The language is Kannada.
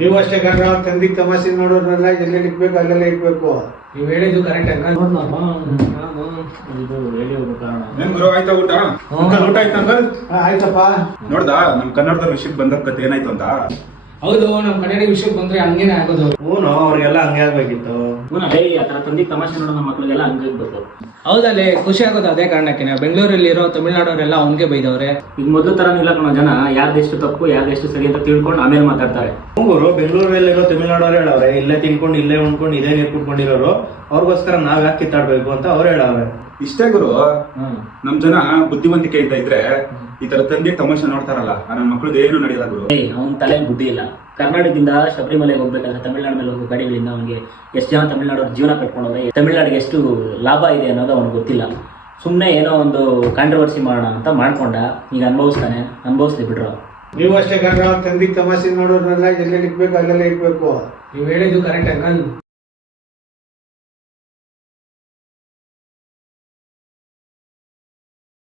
ನೀವು ಅಷ್ಟೇ ಕಣ್ಣ, ತಂದಿಗೆ ತಮಾಷೆ ನೋಡೋರ್ನೆಲ್ಲ ಎಲ್ಲೆಲ್ಲಿ ಇಕ್ಬೇಕು ಅಲ್ಲೆಲ್ಲ ಇಕ್ಬೇಕು. ನೀವು ಹೇಳಿದ್ದು ಕರೆಕ್ಟ್ ಇದು ಹೇಳಿ ಹೋಗ್ಬೇಕಣ್ಣ. ಏನ್ ಗುರು ಆಯ್ತಾ ಊಟ? ಊಟ ಆಯ್ತಾ ಅಂಕಲ್? ಆಯ್ತಪ್ಪ. ನೋಡ್ದಾ ನಮ್ ಕನ್ನಡದ ವಿಷಯಕ್ಕೆ ಬಂದ ಕತೆ ಏನಾಯ್ತು ಅಂತ? ಹೌದು, ನಮ್ ಕನ್ನಡ ವಿಷಯಕ್ಕೆ ಬಂದ್ರೆ ಹಂಗೇನೆ ಆಗೋದು. ಹೂನು, ಅವ್ರಿಗೆಲ್ಲ ಹಂಗೆ ಆಗ್ಬೇಕಿತ್ತು. ಆತರ ತಂದಿಗೆ ತಮಾಷೆ ನೋಡೋ ನಮ್ಮ ಮಕ್ಳಿಗೆಲ್ಲ ಹಂಗಿರ್ಬೇಕು. ಹೌದಲ್ಲಿ ಖುಷಿ ಆಗೋದು ಅದೇ ಕಾರಣಕ್ಕೆ. ಬೆಂಗಳೂರಲ್ಲಿ ಇರೋ ತಮಿಳ್ನಾಡೋರೆಲ್ಲ ಅವ್ನಿಗೆ ಬೈದವ್ರೆ. ಈಗ ಮೊದಲು ತರ ಇಲ್ಲ ಕಣೋ, ಜನ ಯಾರ್ದೆಷ್ಟು ತಪ್ಪು ಯಾರ್ದೆಷ್ಟು ಸರಿ ಅಂತ ತಿಳ್ಕೊಂಡು ಆಮೇಲೆ ಮಾತಾಡ್ತಾರೆ. ಹುಡುಗರು ಬೆಂಗಳೂರಲ್ಲಿರೋ ತಮಿಳ್ನಾಡೋರು ಹೇಳವ್ರೆ, ಇಲ್ಲೇ ತಿನ್ಕೊಂಡು ಇಲ್ಲೇ ಉಣ್ಕೊಂಡು ಇದೇ ನೀರು ಕುಟ್ಕೊಂಡಿರೋರು, ಅವ್ರಿಗೋಸ್ಕರ ನಾವ್ ಯಾಕೆ ಕಿತ್ತಾಡ್ಬೇಕು ಅಂತ ಅವ್ರು ಹೇಳವ್ರೆ. ಇಷ್ಟೇ ಗುರು, ನಮ್ ಜನ ಬುದ್ಧಿವಂತಿಕೆ ಇದ್ದ ಇದ್ರೆ ಈ ತರ ತಂದೆ ತಮಾಷೆ ನೋಡ್ತಾರಲ್ಲ, ನನ್ನ ಮಕ್ಳದ್ದು ಏನು ನಡೆಯಲ್ಲ ಗುರು. ಅವ್ನ ತಲೆ ಬುದ್ಧಿ ಇಲ್ಲ. ಕರ್ನಾಟಕದಿಂದ ಶಬರಿಮಲೆಗೆ ಹೋಗ್ಬೇಕಾದ್ರೆ ತಮಿಳ್ನಾಡು ಮೇಲೆ ಹೋಗೋ ಗಾಡಿಗಳಿಂದ ಅವನಿಗೆ ಎಷ್ಟು ಜನ ತಮಿಳ್ನಾಡೋರು ಜೀವನ ಕಟ್ಕೊಂಡವ್ರೆ, ತಮಿಳ್ನಾಡಿಗೆ ಎಷ್ಟು ಲಾಭ ಇದೆ ಅನ್ನೋದು ಅವ್ನಿಗೆ ಗೊತ್ತಿಲ್ಲ. ಸುಮ್ಮನೆ ಏನೋ ಒಂದು ಕಾಂಟ್ರವರ್ಸಿ ಮಾಡೋಣ ಅಂತ ಮಾಡ್ಕೊಂಡ, ಈಗ ಅನುಭವಿಸ್ತಾನೆ, ಅನುಭವಿಸ್ಲಿ ಬಿಡ್ರು. ನೀವು ಅಷ್ಟೇ ಕಣ್ಣ, ತಂದಿಗೆ ತಮಾಷೆ ನೋಡೋರ್ನೆಲ್ಲ ಎಲ್ಲೆಲ್ಲಿ ಇಕ್ಬೇಕು ಅಲ್ಲೆಲ್ಲ ಇಕ್ಬೇಕು. ನೀವು ಹೇಳಿದ್ದು ಕರೆಕ್ಟ್ ಅಂಕಲ್.